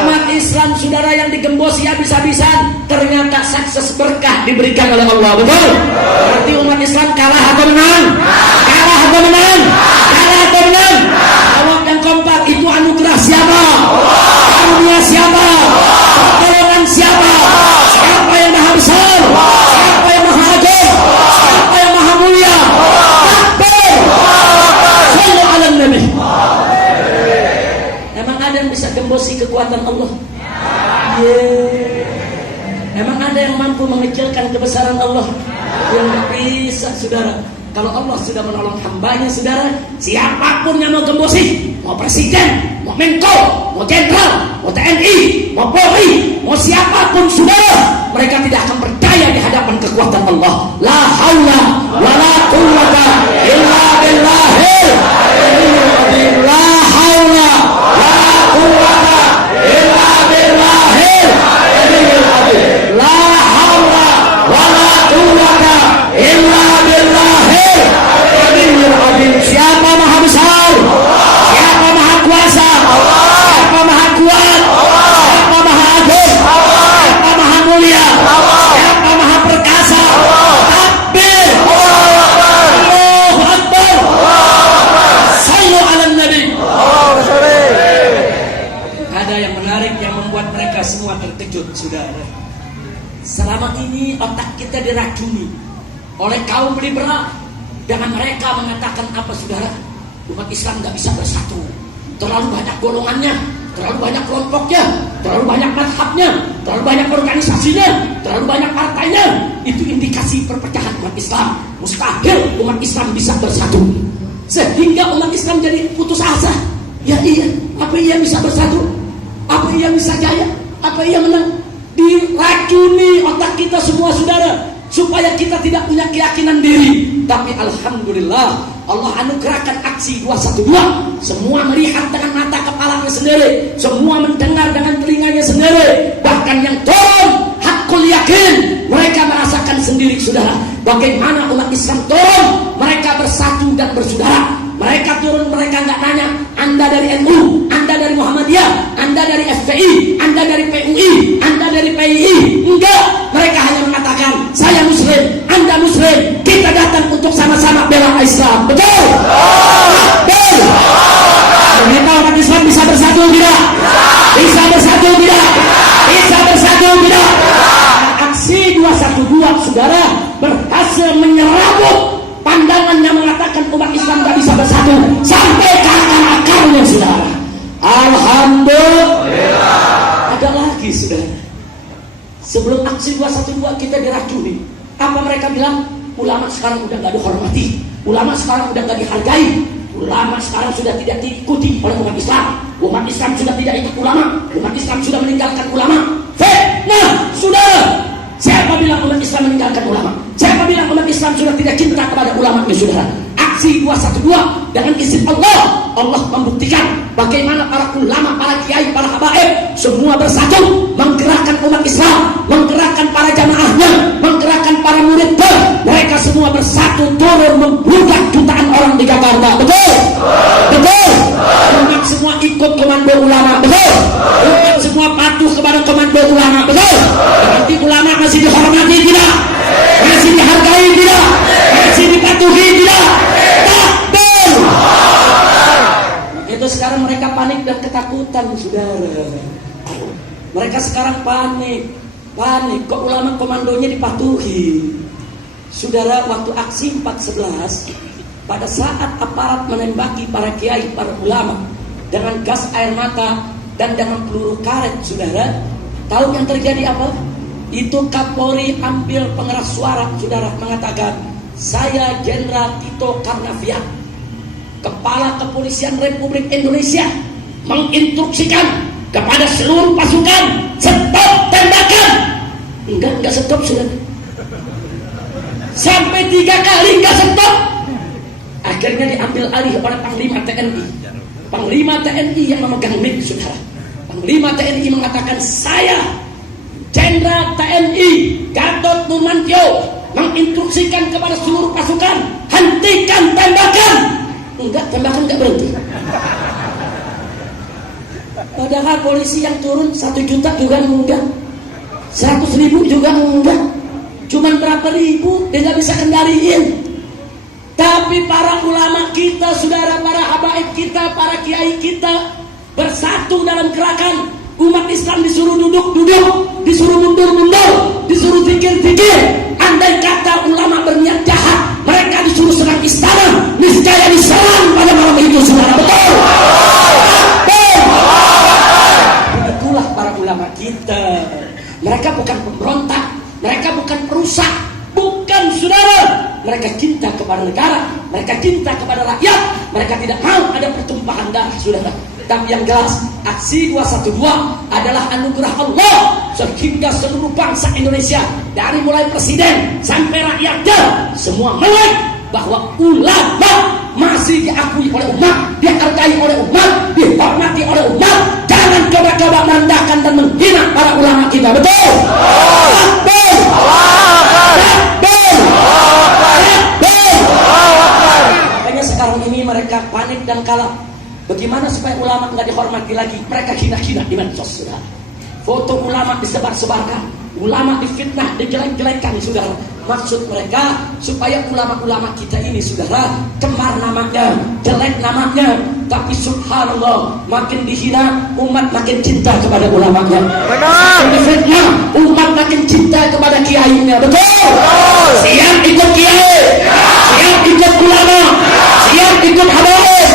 Umat Islam, saudara, yang digembosi habis-habisan, ternyata sukses berkah diberikan oleh Allah. Betul? Berarti umat Islam kalah atau menang? Kalah atau menang? Kalah atau menang? Jawab yang kompak, itu anugerah siapa? Karunia siapa? Pertolongan siapa? Siapa yang maha besar? Siapa yang maha agung? Siapa yang maha mulia? Takbir! Sallu ala Nabi. Emang ada yang bisa gembosi kekuatan Allah? Emang ada yang mampu mengecilkan kebesaran Allah? Yang bisa, saudara. Kalau Allah sudah menolong hambanya, saudara, siapapun yang mau gembosi, mau presiden, mau menko, mau jenderal, mau TNI, mau Polri, mau siapapun, saudara, mereka tidak akan berdaya di hadapan kekuatan Allah. La haula wa la quwwata illa billahil aliyyil azim. La haula wa la quwwata illa billahil aliyyil azim. La haula wa la quwwata illa billahil aliyyil azim. Siapa maha besar? Siapa maha kuasa? Siapa maha kuat? Siapa maha agung? Siapa maha mulia? Siapa maha perkasa? Takbir! Allahu Akbar! Sallu ala Nabi. Ada yang menarik yang membuat mereka semua terkejut, saudara. Selama ini otak kita diracuni oleh kaum liberal dengan mereka mengatakan apa, saudara? Umat Islam gak bisa bersatu, terlalu banyak golongannya, terlalu banyak kelompoknya, terlalu banyak madhabnya, terlalu banyak organisasinya, terlalu banyak partainya. Itu indikasi perpecahan umat Islam. Mustahil umat Islam bisa bersatu, sehingga umat Islam jadi putus asa. Ya iya, apa iya bisa bersatu? Apa iya bisa jaya? Apa iya menang? Diracuni otak kita semua, saudara, supaya kita tidak punya keyakinan diri. Tapi alhamdulillah, Allah anugerahkan aksi 212. Semua melihat dengan mata kepalanya sendiri, semua mendengar dengan telinganya sendiri. Bahkan yang turun hakul yakin, mereka merasakan sendiri, saudara, bagaimana umat Islam turun, mereka bersatu dan bersaudara. Mereka turun, mereka nggak nanya Anda dari NU, Anda dari Muhammadiyah, Anda dari FPI, Anda dari PUI, Anda dari PII. Enggak, mereka hanya mengatakan saya muslim, Anda muslim, kita datang untuk sama-sama bela Islam. Betul? Betul. Ternyata umat Islam bisa bersatu tidak? Bisa bersatu tidak? Bisa bersatu tidak? Aksi 212, saudara, berhasil menyerabut pandangan yang mengatakan umat Islam gak bisa bersatu sampai ke akar-akarnya, saudara. Alhamdulillah. Ada lagi, saudara. Sebelum aksi 212 kita diracuni. Apa mereka bilang? Ulama sekarang udah gak dihormati, ulama sekarang udah gak dihargai, ulama sekarang sudah tidak diikuti oleh umat Islam. Umat Islam sudah tidak ikut ulama, umat Islam sudah meninggalkan ulama. Fitnah, saudara. Siapa bilang umat Islam meninggalkan ulama? Siapa bilang umat Islam sudah tidak cinta kepada ulama, saudara? Aksi 212 dengan izin Allah, Allah membuktikan bagaimana para ulama, para kiai, para habaib semua bersatu menggerakkan umat Islam, menggerakkan para jamaahnya, menggerakkan para muridnya. Mereka semua bersatu turun membludak jutaan orang di Jakarta. Betul? Betul? Umat semua ikut komando sekarang mereka panik dan ketakutan, saudara. Mereka sekarang panik. Kok ulama komandonya dipatuhi? Saudara, waktu aksi 411, pada saat aparat menembaki para kiai, para ulama dengan gas air mata dan dengan peluru karet, saudara, tahu yang terjadi apa? Itu Kapolri ambil pengeras suara, saudara, mengatakan, saya Jenderal Tito Karnavian, Kepala Kepolisian Republik Indonesia, menginstruksikan kepada seluruh pasukan, stop tembakan. Enggak stop, saudara. Sampai 3 kali enggak stop. Akhirnya diambil alih oleh Panglima TNI. Panglima TNI yang memegang mic, saudara. Panglima TNI mengatakan, saya Jenderal TNI Gatot Nurmantio menginstruksikan kepada seluruh pasukan, hentikan tembakan. Enggak, tembakan enggak berhenti. Padahal polisi yang turun 1 juta juga enggak, 100.000 juga enggak, cuman berapa ribu dia nggak bisa kendaliin. Tapi para ulama kita, saudara, para habaib kita, para kiai kita bersatu dalam gerakan. Umat Islam disuruh duduk-duduk, disuruh mundur-mundur, disuruh zikir-zikir. Andai kata ulama berniat jahat, mereka disuruh serang istana, niscaya diserang pada malam itu, saudara. Betul? Itulah para ulama kita. Mereka bukan pemberontak, mereka bukan perusak, bukan, saudara. Mereka cinta kepada negara, mereka cinta kepada rakyat, mereka tidak mau ada pertumpahan darah, saudara. Tapi yang jelas, aksi 212 adalah anugerah Allah sehingga seluruh bangsa Indonesia, dari mulai presiden sampai rakyatnya, semua melek bahwa ulama masih diakui oleh umat, dihargai oleh umat, dihormati oleh umat. Jangan coba-coba merendahkan dan menghina para ulama kita. Betul? Betul. Makanya sekarang ini mereka panik dan kalah. Bagaimana supaya ulama nggak dihormati lagi? Mereka hina-hina di medsos, saudara. Foto ulama disebar-sebarkan, ulama difitnah, dijelek-jelekkan, saudara. Maksud mereka supaya ulama-ulama kita ini, saudara, cemar namanya, jelek namanya. Tapi subhanallah, makin dihina, umat makin cinta kepada ulamanya. Benar. Makin difitnah, umat makin cinta kepada kiainya. Betul? Siap ikut kiai, siap ikut ulama, siap ikut habaib.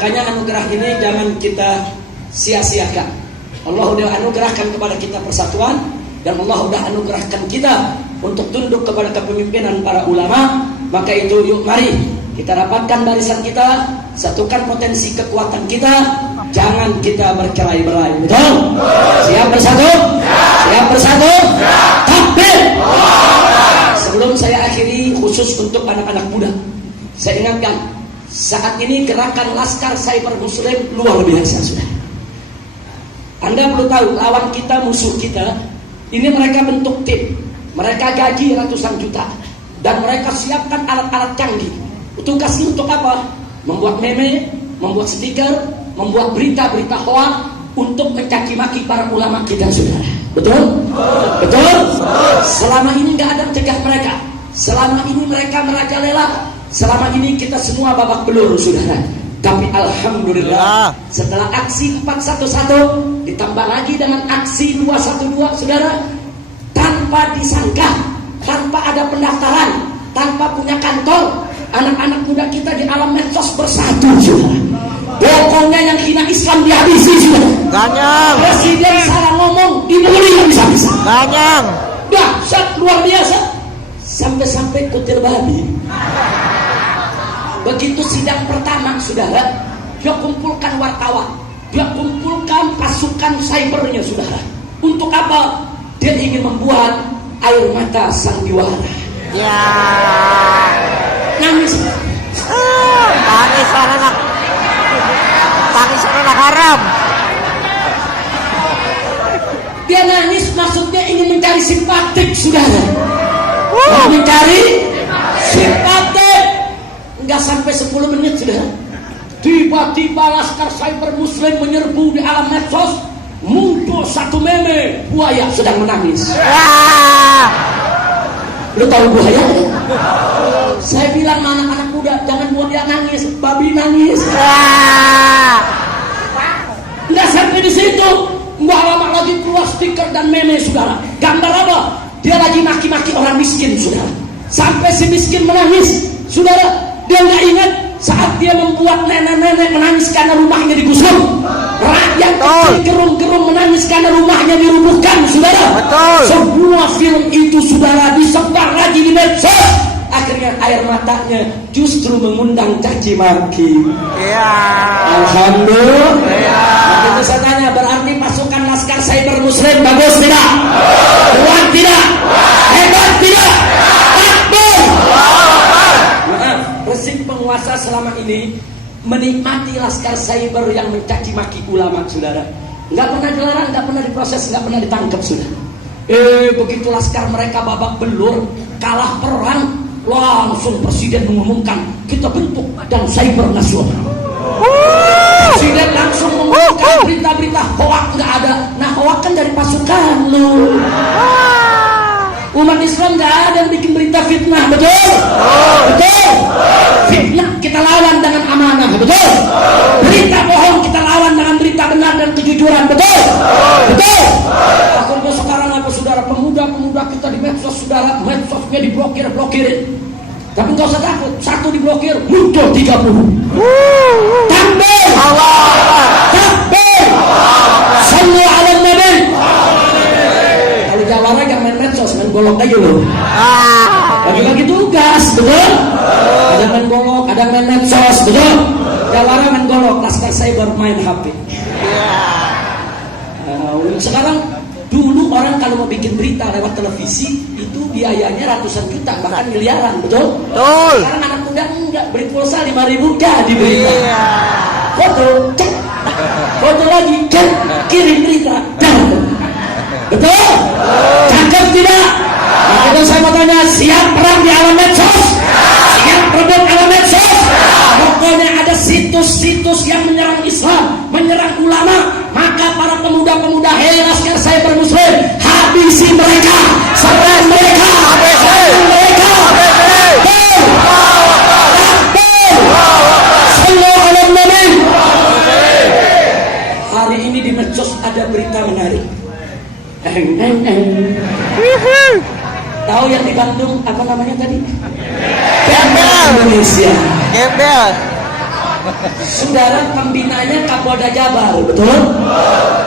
Makanya anugerah ini jangan kita sia-siakan. Allah sudah anugerahkan kepada kita persatuan, dan Allah sudah anugerahkan kita untuk tunduk kepada kepemimpinan para ulama. Maka itu yuk mari kita rapatkan barisan kita, satukan potensi kekuatan kita, jangan kita bercerai-berai. Betul? Siap bersatu? Siap bersatu? Takbir! Sebelum saya akhiri, khusus untuk anak-anak muda, saya ingatkan, saat ini gerakan Laskar Cyber Muslim luar biasa, sudah. Anda perlu tahu, lawan kita, musuh kita, ini mereka bentuk tim, mereka gaji ratusan juta, dan mereka siapkan alat-alat canggih. Tugasnya untuk apa? Membuat meme, membuat stiker, membuat berita-berita hoax untuk mencaci maki para ulama kita, saudara. Betul? Betul? Selama ini nggak ada cegah mereka. Selama ini mereka merajalela. Selama ini kita semua babak belur, saudara. Tapi alhamdulillah, setelah aksi 411 ditambah lagi dengan aksi 212, saudara, tanpa disangka, tanpa ada pendaftaran, tanpa punya kantor, anak-anak muda kita di alam medsos bersatu, saudara. Pokoknya yang hina Islam dihabisi, saudara. Ganyang. Presiden salah ngomong dibully bisa-bisa. Ganyang. Dahsyat luar biasa. Sampai-sampai kutil babi. Begitu sidang pertama, saudara, dia kumpulkan wartawan, dia kumpulkan pasukan cybernya, saudara. Untuk apa? Dia ingin membuat air mata sandiwara. Ya. Nangis. Tangisan anak haram. Dia nangis, maksudnya ingin mencari simpatik, saudara. Mencari simpatik. Enggak sampai 10 menit, saudara, tiba-tiba Laskar Cyber Muslim menyerbu di alam medsos. Muncul satu meme, buaya sedang menangis. Lu tahu buaya? Saya bilang anak-anak muda jangan buat dia nangis, babi nangis. Nggak sampai di situ, nggak lama lagi keluar stiker dan meme saudara. Gambar apa? Dia lagi maki-maki orang miskin saudara. Sampai si miskin menangis saudara. Dia nggak ingat saat dia membuat nenek-nenek menangis karena rumahnya digusur. Rakyat kecil gerung-gerung menangis karena rumahnya dirubuhkan saudara. Betul. Semua film itu saudara disebar lagi di medsos. Akhirnya air matanya justru mengundang caci maki. Iya. Alhamdulillah. Begitu saya tanya, berarti pasukan Laskar Cyber Muslim bagus tidak? Kuat tidak? Hebat tidak? Akbar. Maaf, rezim penguasa selama ini menikmati Laskar Cyber yang mencaci maki ulama saudara. Nggak pernah dilarang, nggak pernah diproses, nggak pernah ditangkap saudara. Begitu Laskar mereka babak belur, kalah perang, langsung presiden mengumumkan kita bentuk badan cyber nasional. Presiden langsung mengumumkan berita-berita hoak nggak ada. Nah hoak kan dari pasukan lu. Umat Islam nggak ada yang bikin berita fitnah, betul? Betul. Fitnah kita lawan dengan amanah, betul? Berita bohong kita lawan dengan berita benar dan kejujuran, betul? Betul. Akhirnya sekarang apa saudara, pemuda-pemuda kita di medsos saudara, medsosnya diblokir-blokirin. Tapi nggak usah takut, satu diblokir muncul 30. Takbir. Takbir. Sallu ala nabi. Kalau Jawara yang main medsos, main golok aja loh. Lagi-lagi tugas, betul? Ada main golok, ada main medsos, betul? Jawara main golok, Laskar Cyber main HP. Sekarang dulu orang kalau mau bikin berita lewat televisi itu biayanya ratusan juta bahkan miliaran, betul? Betul. Sekarang anak muda enggak, beli pulsa 5.000 jadi berita. Iya. Foto, cek. Foto lagi, cek. Kirim berita. Betul? Cakep tidak? Nah, saya mau tanya, siap perang di alam medsos? Siap rebut alam medsos? Pokoknya ada situs-situs yang menyerang Islam, menyerang ulama, maka para pemuda-pemuda Laskar Cyber Muslim habisi mereka sampai mereka mereka hari ini di medsos ada berita menarik. Tahu yang di Bandung apa namanya tadi? Gembel Indonesia. Gembel. Saudara pembinanya Kapolda Jabar, betul?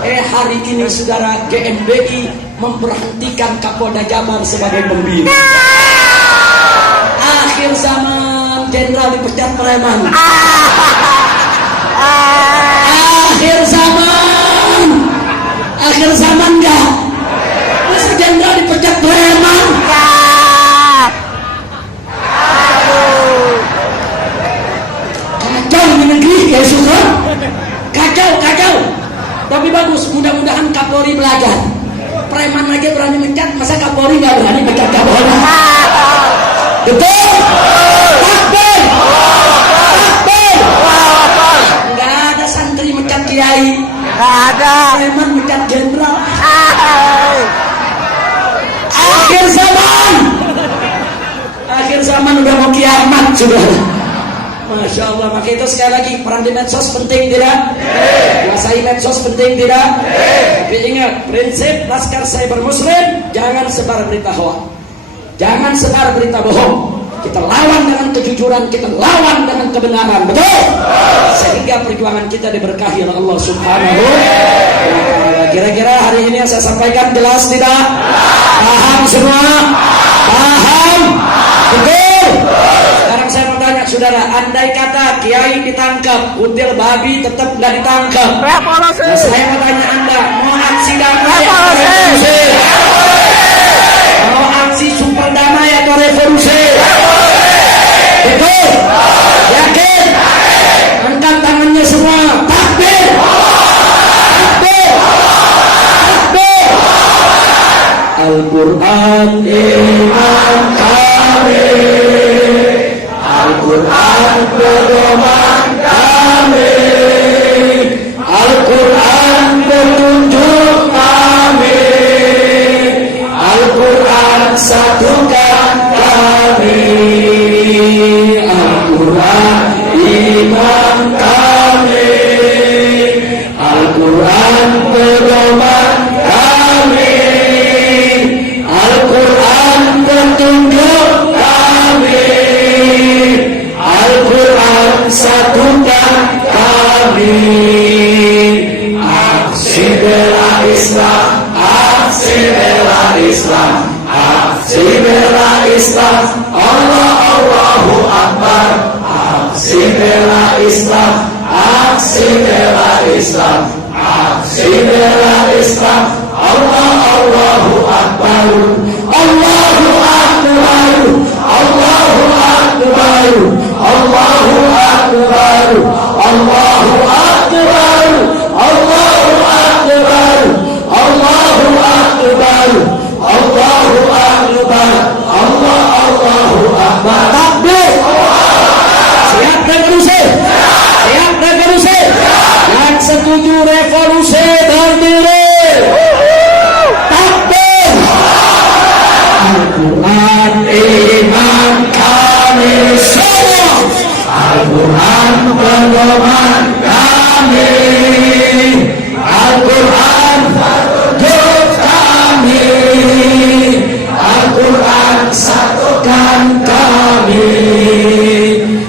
Hari ini saudara GMBI memberhentikan Kapolda Jabar sebagai pembina. Akhir zaman jenderal dipecat preman. Akhir zaman enggak? Masa jenderal dipecat preman? Kacau di negeri ya suka. Kacau. Tapi bagus, mudah-mudahan Kapolri belajar. Preman aja berani mencat, masa Kapolri nggak berani mencat Kapolri? Betul? Takbir! Nggak ada santri mencat kiai. Nggak ada. Preman mencat jenderal. Akhir zaman udah mau kiamat sudah. Masya Allah. Maka itu sekali lagi, perang di medsos penting tidak? Kuasai medsos penting tidak? Tapi ingat, prinsip Laskar Cyber Muslim, jangan sebar berita hoax, jangan sebar berita bohong. Kita lawan dengan kejujuran, kita lawan dengan kebenaran, betul? Sehingga perjuangan kita diberkahi oleh Allah Subhanahu wa Ta'ala. Kira-kira hari ini yang saya sampaikan jelas tidak? Paham semua? Paham? Betul? Sekarang saya mau tanya saudara, andai kata kiai ditangkap, kutil babi tetap nggak ditangkap. Nah, saya mau tanya anda, mau aksi damai atau revolusi? Mau aksi super damai atau revolusi? Betul? Yakin? Angkat tangannya semua. Takbir! Takbir! Takbir! Al-Quran iman kami, Al-Quran pedoman kami, Al-Quran petunjuk kami, Al-Quran satukan Al-Quran pedoman kami, Al-Quran petunjuk kami, Al-Quran satukan kami. Aksi bela Islam, aksi bela Islam, aksi bela Islam, Allah Allahu Akbar. Aksi bela Islam, aksi bela Islam, aksi bela Islam, Allah Allahu Akbar. Allahu Akbar, Allahu Akbar, Allahu Akbar, Allahu Akbar, Allahu Akbar, Allahu Akbar, Allahu Akbar, Allahu Akbar. Takbir. Siap revolusi? Siap revolusi? Yang setuju revolusi berdiri. Takbir. Al-Quran iman kami semua, Al-Quran pedoman kami, Al-Quran petunjuk kami, Al-Quran satukan kami,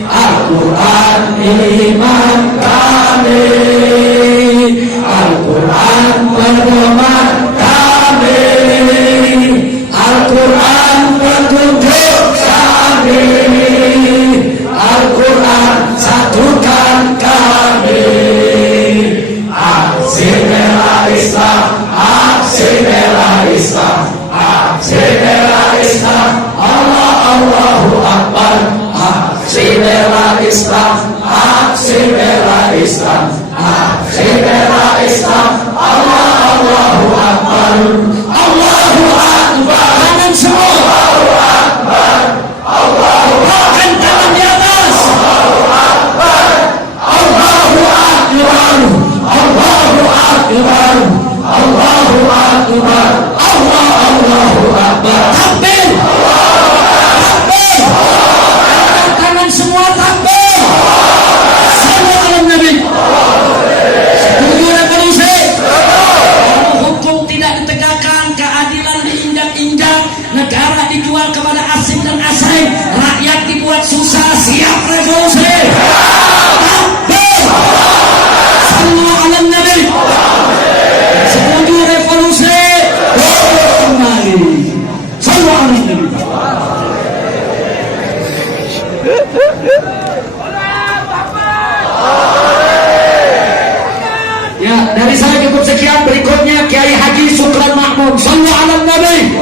Al-Quran iman kami, Al-Quran pedoman kami, Al-Quran petunjuk kami, Al-Quran satukan kami. Aksi bela Islam, aksi bela Islam, aksi bela Islam, Allah Allahu Akbar. Aksi bela Islam, aksi bela Islam, aksi bela Islam, Allah Allahu Akbar. Allahu Akbar. Tangan semua. Allahu Akbar. Allahu Akbar. Tangan di atas. Allahu Akbar. Allahu Akbar. Allahu Akbar. Allahu Akbar. Allahu Akbar. Takbir. Takbir. Tangan semua takbir. Sallu ala Nabi. Setuju revolusi? Kalau hukum tidak ditegakkan, keadilan diinjak-injak, negara dijual kepada asing dan asing, rakyat dibuat susah, siap revolusi? Takbir. Sallu ala Nabi. Setuju revolusi? Kembali. Sallu ala Nabi. Ya, dari saya cukup sekian. Berikutnya Kiai Haji Sukran Mahmud. Sallu ala Nabi.